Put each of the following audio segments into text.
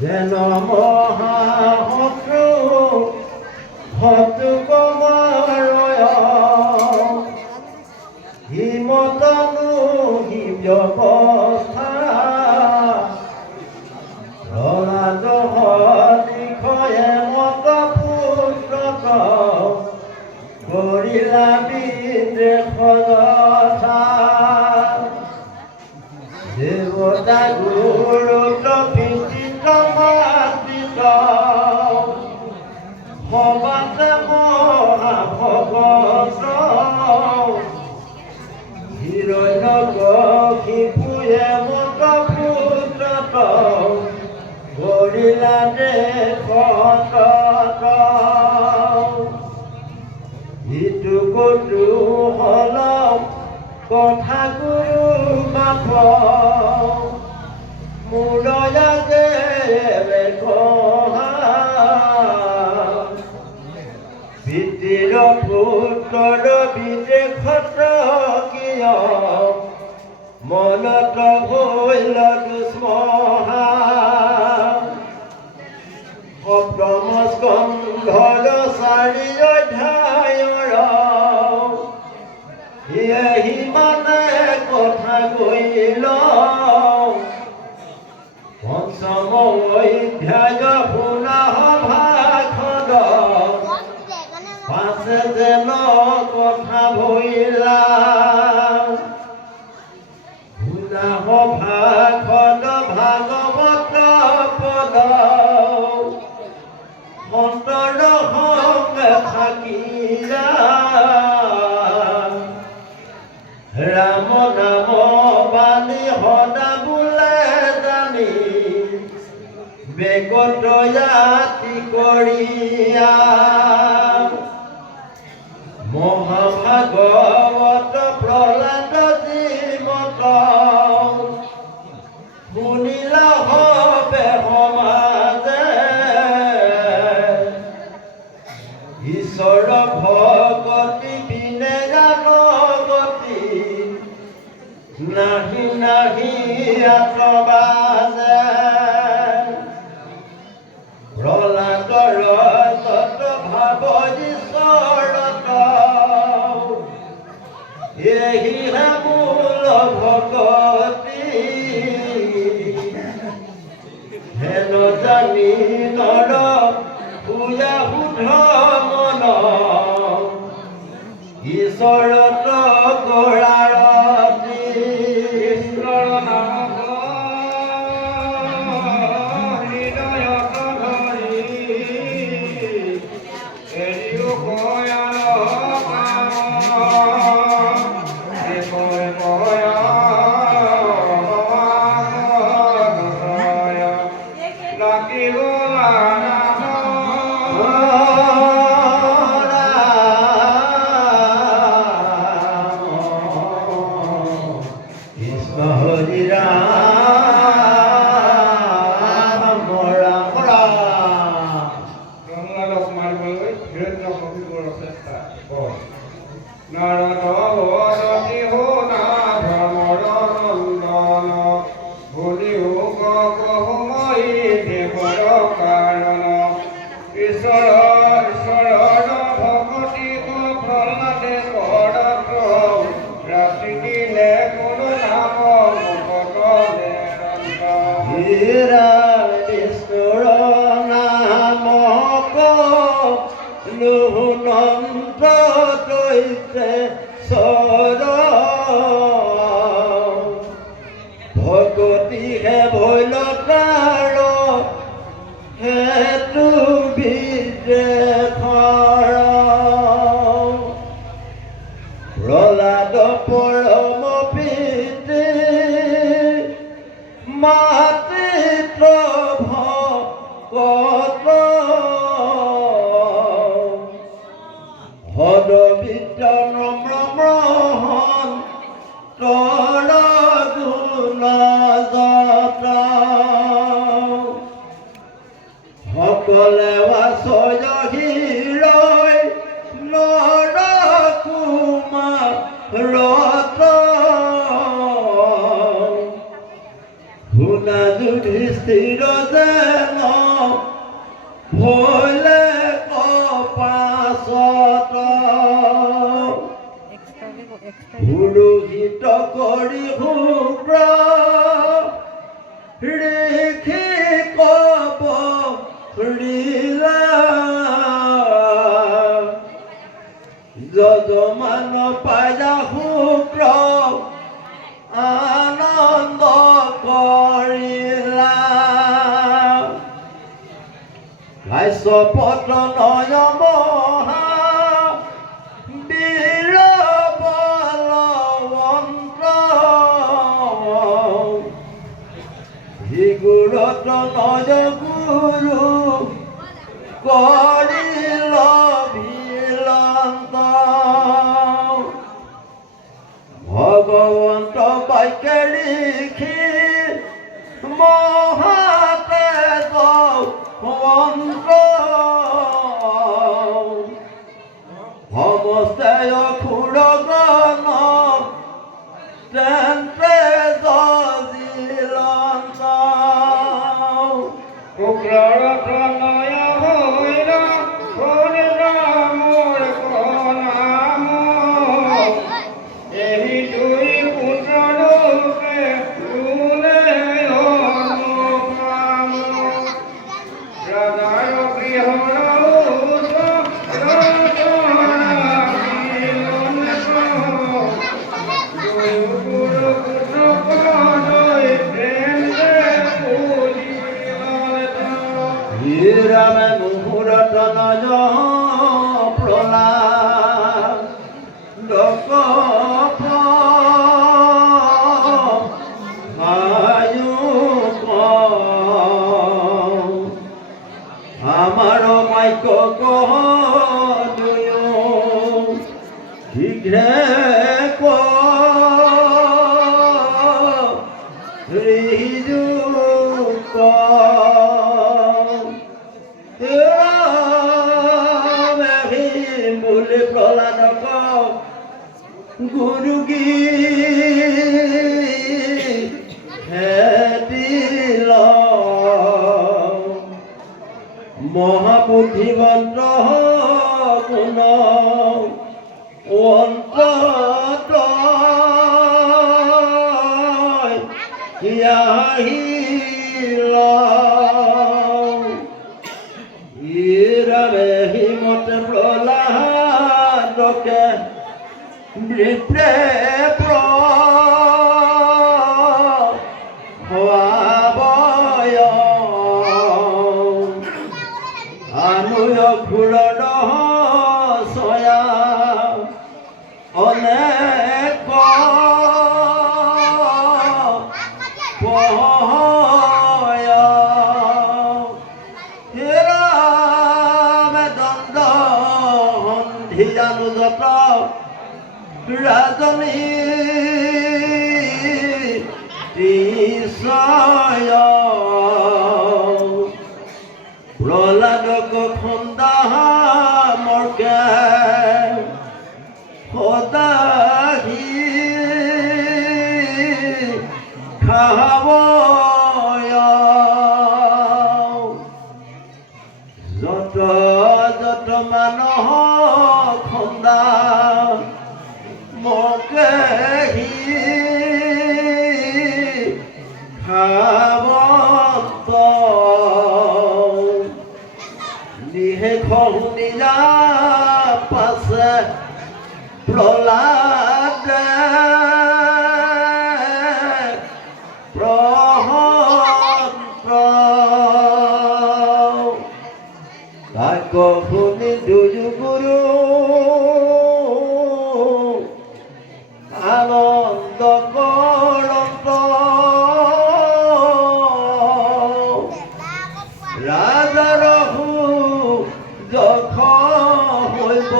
যেন মহাশত্ৰু হতুকমাৰয় হিমতনু হি ব্যৱস্থা ৰলাদহ দিশয়ে মত পুত্ৰক কৰিলা বিদ্বেষযথা দেৱতা গুৰু প্ৰকৃতিত মাতৃত সবাতে মহাভগত হিৰণ্যকশিপুয়ে মত পুত্ৰত কৰিলা দেশত ইটো কৌতূহল কথা গুৰু বাপ মূৰয়া যে পিতৃৰ পুত্ৰৰ বিদেশত কিয় মনত হৈল দুস্মহা সপ্তম স্কন্ধৰ 4 অধ্যায়ৰ সিমানে কথা কৈল পঞ্চম অধ্যায় পুনঃ ভাষণ পাছে যেন কথা ভৈলা পুনঃ ভাষণ ভাগৱত পদ অন্তৰ সংগে থাকিলা ৰাম নাম বাণী সদা বোলে জানি বেগত যাতি কৰিয়া মহাভাগৱত প্ৰহ্লাদ জীমত শুনিলা হবে সমাজে ঈশ্বৰ ভগতি বিনে গতি নাহি নাহি আত্মবাজে প্ৰহ্লাদৰ তত ভাৱ ঈশ্বৰত এহিহে মূল ভগতি হেন জানি নৰ পূজা শুদ্ধ মন ঈশ্বৰত কৰাৰতি ঈশ্বৰৰ নাম হৃদয়ত ধৰি এৰিও হৰি ৰাম ৰাম ৰঙালক মাৰিবলৈ হিৰণ্যকশিপুৰ চেষ্টা কৰ নাৰদ অতি হোনা ভ্ৰমৰ নন্দন ভুলি হোক বহুময়ী দেৱৰ কাৰণ ঈশ্বৰৰ ভকতি প্ৰহ্লাদে কৰক ৰাতি দিনে কোনো নাম বিষ্ণুৰ নাম লোহনন্দ দৈতে চৰ ভগতিহে ভৈল তাৰ হেতু বিদেশৰ প্ৰহ্লাদ পৰম পিতৃ মাতৃত্ব ভকত হদ বিদ্য নম্ৰ ব্ৰহণ তৰ গুণ যত সকলে বাচয় হীৰৈ নৰ কুমাৰ শুনা যুধিষ্ঠিৰ যেন ভৈলে কপাছত পুৰোহিত কৰি শুক্ৰ ঋষি কব লীলা যজমান পায়া শুক্ৰ আনন্দ কৰিলা কাশ্যপত্ৰ নয় মহা বীৰ বলৱন্ত ভিগুৰত নয় গুৰু কৰিল ভিলন্ত ভগৱন্ত বাক্যে লিখি মহাতেজ মন্ত্ৰ সমস্তে অসুৰগণ তেন্তে জিলন্ত শুক্ৰৰ প্ৰণয় হৈল কৰিল মোৰ নাম এই দুই পুত্ৰলোকে কোনে অনুপম ৰাজাৰ গৃহৰ ৰামে মুহূৰ্ত নয় প্ৰহ্লাদ আমাৰ মাইক কহ শীঘ্ৰে বুলি প্ৰহ্লাদক গুৰু গীতিল মহাবুদ্ধিমন্ত গুণ অন্তত আহিল ইৰামে হিমতে প্ৰহ্লাদকে বৃত্ৰে খোৱাবয় আনুয় ঘূৰণ ছয়া অনেক ধিয়ানুযত ৰাজনী তিছয় প্ৰহ্লাদক খন্দা মৰ্কে সদাহি খাবয় যত যত মানুহ খন্দা মকে খাবত নিশেষ শুনিলা পাছে প্ৰহ্লাদে তাক শুনি দুয়ো গুৰু আনন্দ কৰন্ত ৰাজাৰ যখ হৈব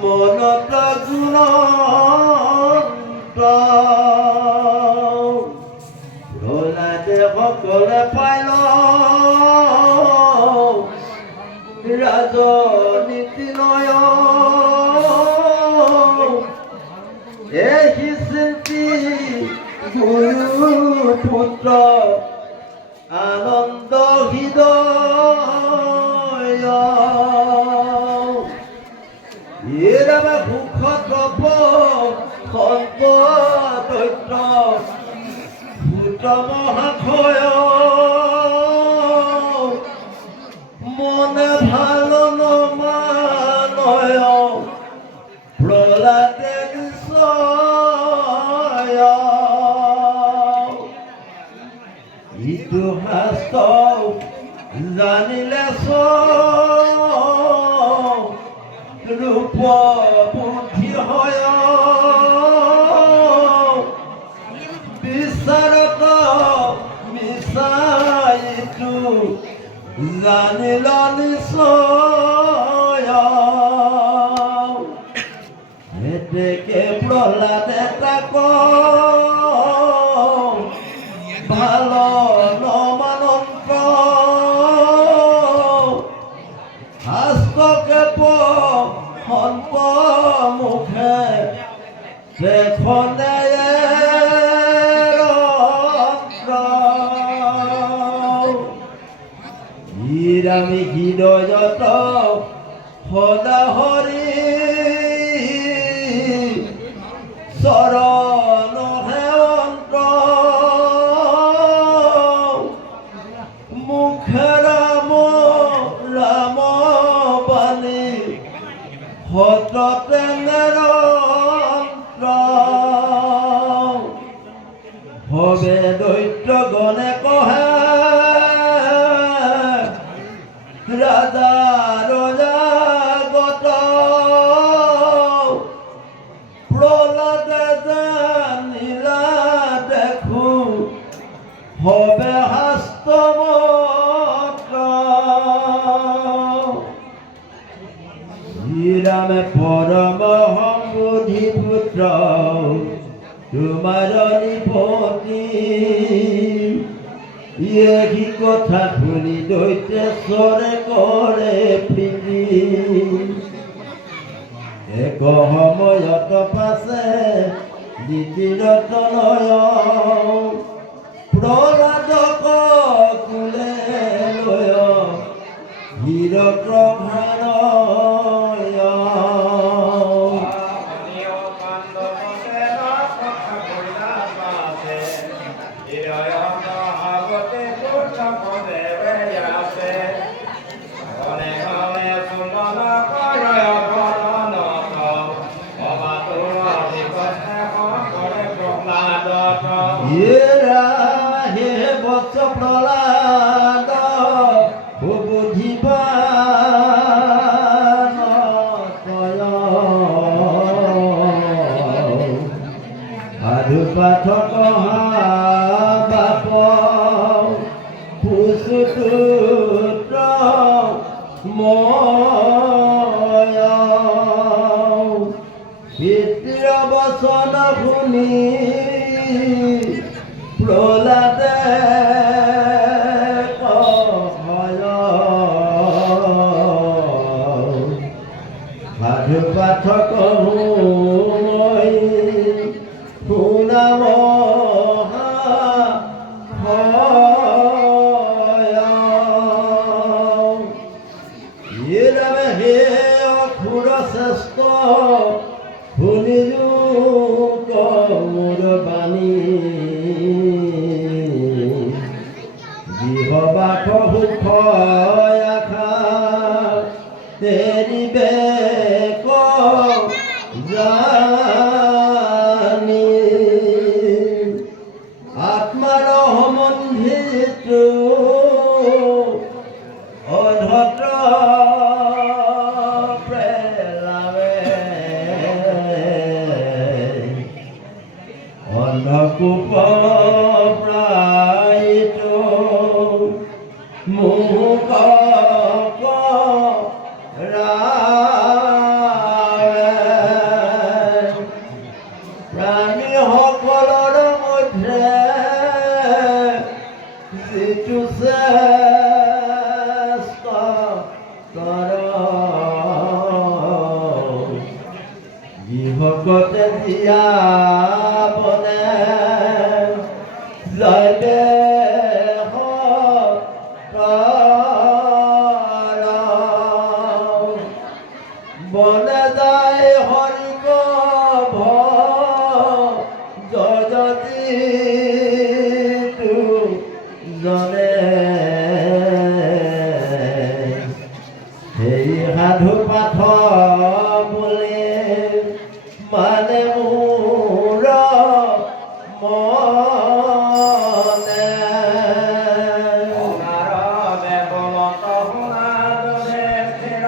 মনত গুণন্ত প্ৰহ্লাদে সকলে পাইল ৰাজনীতি নয় এই শিল্পী গুৰু পুত্ৰ আনন্দ হৃদয় ৰামে সুখ তপ সন্ত দৈত্য ভূত মহাশয় মনে ভাল নমানয় প্ৰহ্লাদে নিশ্চয় ইটো শাস্ত্ৰ জানিলে ৰূপ বুদ্ধি হয় বিচাৰত মিছাইটো জানিল নিশ্চয় এতেকে প্ৰহ্লাদে তাক ভাল নমানন্ত শাস্ত্ৰকে সন্ত মুখে দেখনে ইৰামি হৃদয়ত সদা হৰি চৰণ হেয়ন্ত মুখে ৰাম ৰাম বাণী সততে নিৰন্তৰ ভৱে দৈত্য গণে কহে ৰাজা ৰজাগত প্ৰহ্লাদে জানিলা দেখো হবে হাস্তমত শ্ৰীৰামে পৰম সম্বোধি পুত্ৰ তোমাৰ নিপতি এই কথা শুনি দৈত্যেশ্বৰে কৰে প্ৰীতি এক সময়ত পাছে দ্বিতীয়তনয় প্ৰহ্লাদক কোলে লয় হীৰপ্ৰভানয় হে বৎস প্ৰহ্লাদ বুদ্ধিবান তয় সাধু পাঠক বাপ পুত্ৰ ময় পিতৃ বচন শুনি প্ৰহ্লাদে সাধু পাঠক মই শুনাম ৰামে হে অসুৰ শ্ৰেষ্ঠ শুনিলো মোৰ বাণী জিহবাক সুখ আশা তেৰিবে জানি আত্মাৰ সম্বন্ধিত অধত্ৰ অন্ধকূপ প্ৰায়িত মুখ প্ৰাণী সকলৰ মধ্যে যিটো শ্ৰেষ্ঠ যিসকতে দিয়া বনে দেহ বনে যায় হৰি